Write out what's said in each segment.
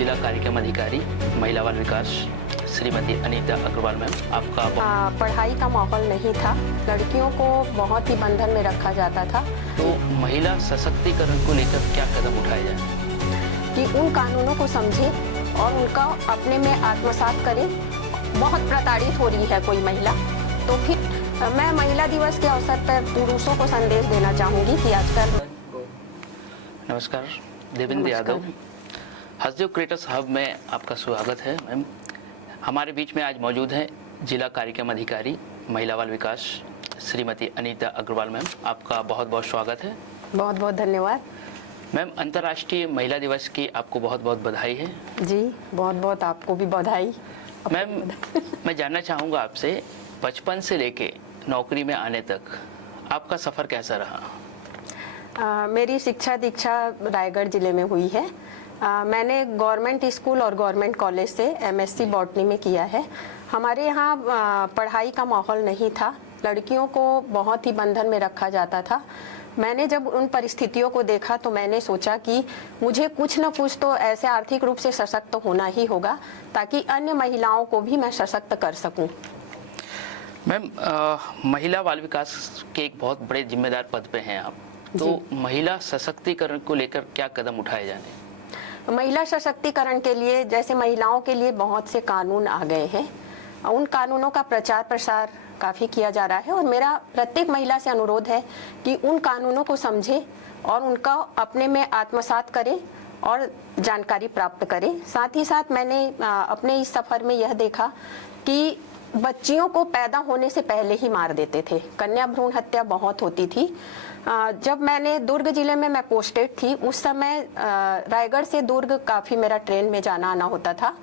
जिला कार्यक्रम अधिकारी महिला बाल विकास श्रीमती अनीता अग्रवाल मैम, आपका पढ़ाई का माहौल नहीं था, लड़कियों को बहुत ही बंधन में रखा जाता था। तो महिला सशक्तिकरण को लेकर क्या कदम उठाए जाए कि उन कानूनों को समझे और उनका अपने में आत्मसात करे। बहुत प्रताड़ित हो रही है कोई महिला, तो फिर मैं महिला दिवस के अवसर पर पुरुषों को संदेश देना चाहूँगी कि आजकल। नमस्कार, देवेंद्र यादव, हसदेव क्रिएटर्स हब में आपका स्वागत है मैम। हमारे बीच में आज मौजूद हैं जिला कार्यक्रम अधिकारी महिला बाल विकास श्रीमती अनीता अग्रवाल मैम, आपका बहुत बहुत स्वागत है। बहुत बहुत धन्यवाद मैम। अंतर्राष्ट्रीय महिला दिवस की आपको बहुत बहुत बधाई है। जी, बहुत बहुत आपको भी बधाई। मैम, मैं जानना चाहूँगा आपसे, बचपन से लेके नौकरी में आने तक आपका सफ़र कैसा रहा? मेरी शिक्षा दीक्षा रायगढ़ ज़िले में हुई है। मैंने गवर्नमेंट स्कूल और गवर्नमेंट कॉलेज से एमएससी बॉटनी में किया है। हमारे यहाँ पढ़ाई का माहौल नहीं था, लड़कियों को बहुत ही बंधन में रखा जाता था। मैंने जब उन परिस्थितियों को देखा तो मैंने सोचा कि मुझे कुछ न कुछ तो ऐसे आर्थिक रूप से सशक्त होना ही होगा ताकि अन्य महिलाओं को भी मैं सशक्त कर सकूं। मैम, महिला बाल विकास के एक बहुत बड़े जिम्मेदार पद पे हैं आप, तो महिला सशक्तिकरण को लेकर क्या कदम उठाए जाने? महिला सशक्तिकरण के लिए जैसे महिलाओं के लिए बहुत से कानून आ गए हैं, उन कानूनों का प्रचार प्रसार काफ़ी किया जा रहा है और मेरा प्रत्येक महिला से अनुरोध है कि उन कानूनों को समझे और उनका अपने में आत्मसात करे और जानकारी प्राप्त करे। साथ ही साथ मैंने अपने इस सफ़र में यह देखा कि बच्चियों को पैदा होने से पहले ही मार देते थे, कन्या भ्रूण हत्या बहुत होती थी। जब मैंने दुर्ग जिले में मैं पोस्टेड थी, उस समय रायगढ़ से दुर्ग काफ़ी मेरा ट्रेन में जाना आना होता था।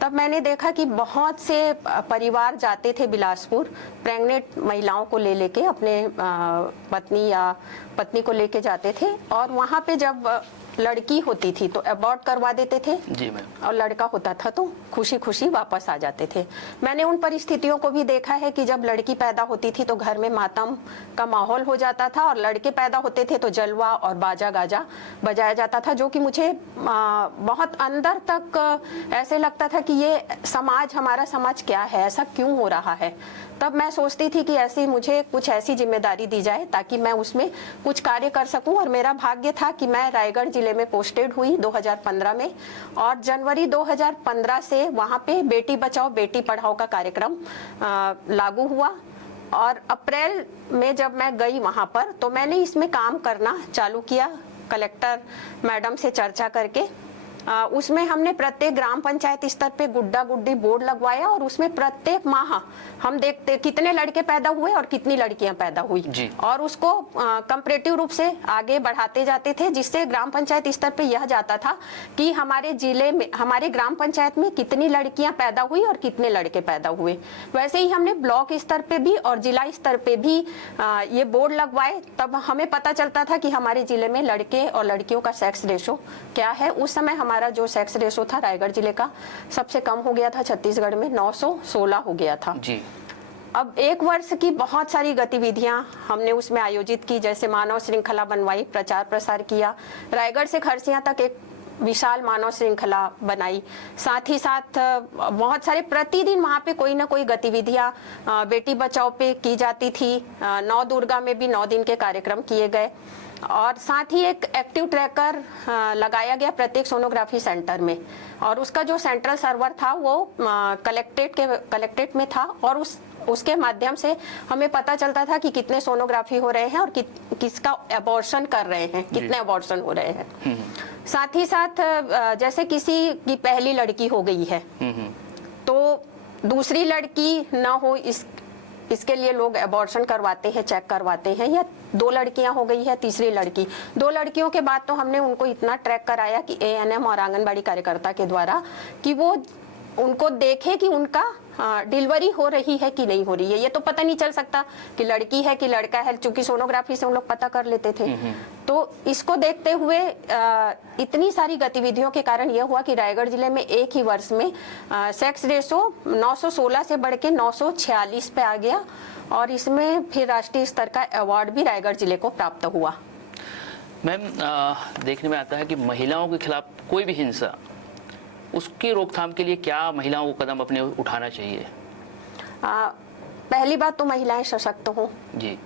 तब मैंने देखा कि बहुत से परिवार जाते थे बिलासपुर, प्रेग्नेंट महिलाओं को ले लेके अपने पत्नी या पत्नी को लेके जाते थे और वहाँ पे जब लड़की होती थी तो अबॉर्ट करवा देते थे। जी मैम। और लड़का होता था तो खुशी खुशी वापस आ जाते थे। मैंने उन परिस्थितियों को भी देखा है कि जब लड़की पैदा होती थी तो घर में मातम का माहौल हो जाता था और लड़के पैदा होते थे तो जलवा और बाजा गाजा बजाया जाता था, जो कि मुझे बहुत अंदर तक ऐसे लगता था कि ये समाज, हमारा समाज क्या है, ऐसा क्यों हो रहा है। तब मैं सोचती थी कि ऐसी मुझे कुछ ऐसी जिम्मेदारी दी जाए ताकि मैं उसमें कुछ कार्य कर सकूं। और मेरा भाग्य था कि मैं रायगढ़ जिले में पोस्टेड हुई 2015 में और जनवरी 2015 से वहां पे बेटी बचाओ बेटी पढ़ाओ का कार्यक्रम लागू हुआ। और अप्रैल में जब मैं गई वहां पर तो मैंने इसमें काम करना चालू किया, कलेक्टर मैडम से चर्चा करके। उसमें हमने प्रत्येक ग्राम पंचायत स्तर पे गुड्डा गुड्डी बोर्ड लगवाया और उसमें प्रत्येक माह हम देखते कितने लड़के पैदा हुए और कितनी लड़कियां पैदा हुई और उसको कंपैरेटिव रूप से आगे बढ़ाते जाते थे, जिससे ग्राम पंचायत स्तर पे यह जाता था कि हमारे जिले में, हमारे ग्राम पंचायत में कितनी लड़कियां पैदा हुई और कितने लड़के पैदा हुए। वैसे ही हमने ब्लॉक स्तर पे भी और जिला स्तर पे भी ये बोर्ड लगवाए। तब हमें पता चलता था कि हमारे जिले में लड़के और लड़कियों का सेक्स रेशो क्या है। उस समय हमारा जो सेक्स रेशो था रायगढ़ जिले का सबसे कम हो गया था, छत्तीसगढ़ में 916 हो गया था जी। अब एक वर्ष की बहुत सारी गतिविधियां हमने उसमें आयोजित की, जैसे मानव श्रृंखला बनवाई, प्रचार प्रसार किया, रायगढ़ से खरसिया तक एक विशाल मानव श्रृंखला बनाई। साथ ही साथ बहुत सारे प्रतिदिन वहाँ पे कोई ना कोई गतिविधियां बेटी बचाओ पे की जाती थी। 9 दुर्गा में भी 9 दिन के कार्यक्रम किए गए और साथ ही एक एक्टिव ट्रैकर लगाया गया प्रत्येक सोनोग्राफी सेंटर में और उसका जो सेंट्रल सर्वर था वो कलेक्ट्रेट में था और उसके माध्यम से हमें पता चलता था कि कितने सोनोग्राफी हो रहे हैं और किसका अबॉर्शन कर रहे हैं, कितने अबॉर्शन हो रहे हैं। साथ ही साथ जैसे किसी की पहली लड़की हो गई है तो दूसरी लड़की ना हो इसके लिए लोग अबॉर्शन करवाते हैं, चेक करवाते हैं। या 2 लड़कियां हो गई है, तीसरी लड़की, 2 लड़कियों के बाद तो हमने उनको इतना ट्रैक कराया कि एएनएम और आंगनबाड़ी कार्यकर्ता के द्वारा कि वो उनको देखे कि उनका डिलीवरी हो रही है कि नहीं हो रही है। ये तो पता नहीं चल सकता कि लड़की है कि लड़का है, क्योंकि सोनोग्राफी से उन लोग पता कर लेते थे। तो इसको देखते हुए इतनी सारी गतिविधियों के कारण यह हुआ कि रायगढ़ जिले में एक ही वर्ष में सेक्स रेशो 916 से बढ़ के 946 पे आ गया और इसमें फिर राष्ट्रीय स्तर का अवार्ड भी रायगढ़ जिले को प्राप्त हुआ। मैम, देखने में आता है कि महिलाओं के खिलाफ कोई भी हिंसा उसकी रोकथाम के लिए क्या महिलाओं को कदम अपने उठाना चाहिए? पहली बात तो महिलाएं सशक्त हो जी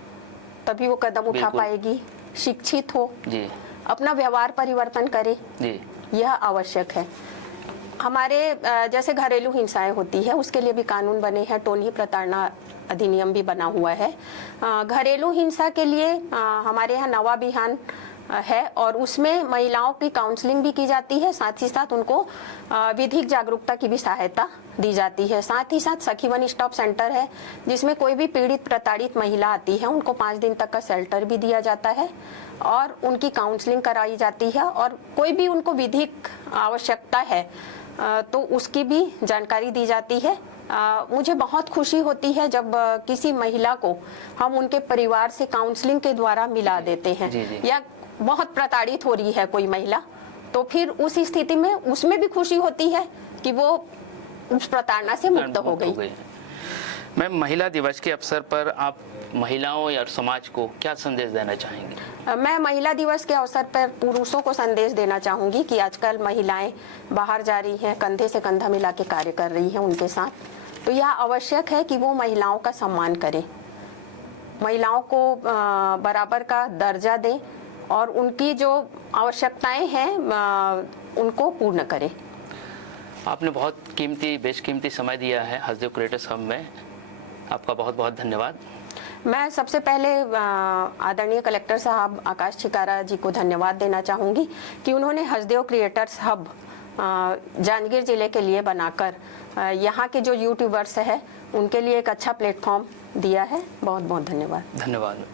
तभी वो कदम उठा बिल्कुल। पाएगी, शिक्षित हो, जी अपना व्यवहार परिवर्तन करे, जी यह आवश्यक है। हमारे जैसे घरेलू हिंसाएं होती है उसके लिए भी कानून बने हैं, टोनही प्रताड़ना अधिनियम भी बना हुआ है। घरेलू हिंसा के लिए हमारे यहाँ नवा अभियान है और उसमें महिलाओं की काउंसलिंग भी की जाती है, साथ ही साथ उनको विधिक जागरूकता की भी सहायता दी जाती है। साथ ही साथ सखी वन स्टॉप सेंटर है जिसमें कोई भी पीड़ित प्रताड़ित महिला आती है उनको 5 दिन तक का शेल्टर भी दिया जाता है और उनकी काउंसलिंग कराई जाती है और कोई भी उनको विधिक आवश्यकता है तो उसकी भी जानकारी दी जाती है। मुझे बहुत खुशी होती है जब किसी महिला को हम उनके परिवार से काउंसलिंग के द्वारा मिला देते हैं। जी, जी। या बहुत प्रताड़ित हो रही है कोई महिला तो फिर उस स्थिति में उसमें भी खुशी होती है कि वो उस प्रताड़ना से मुक्त हो गई। मैम, महिला दिवस के अवसर पर आप महिलाओं या समाज को क्या संदेश देना चाहेंगी? मैं महिला दिवस के अवसर पर पुरुषों को संदेश देना चाहूंगी कि आजकल महिलाएं बाहर जा रही हैं, कंधे से कंधा मिला के कार्य कर रही हैं उनके साथ, तो यह आवश्यक है कि वो महिलाओं का सम्मान करें, महिलाओं को बराबर का दर्जा दें और उनकी जो आवश्यकताएं हैं उनको पूर्ण करें। आपने बहुत कीमती बेशकीमती समय दिया है हसदेव क्रिएटर्स हब में, आपका बहुत बहुत धन्यवाद। मैं सबसे पहले आदरणीय कलेक्टर साहब आकाश छिकारा जी को धन्यवाद देना चाहूँगी कि उन्होंने हसदेव क्रिएटर्स हब जांजगीर जिले के लिए बनाकर यहाँ के जो यूट्यूबर्स हैं उनके लिए एक अच्छा प्लेटफॉर्म दिया है। बहुत बहुत धन्यवाद। धन्यवाद।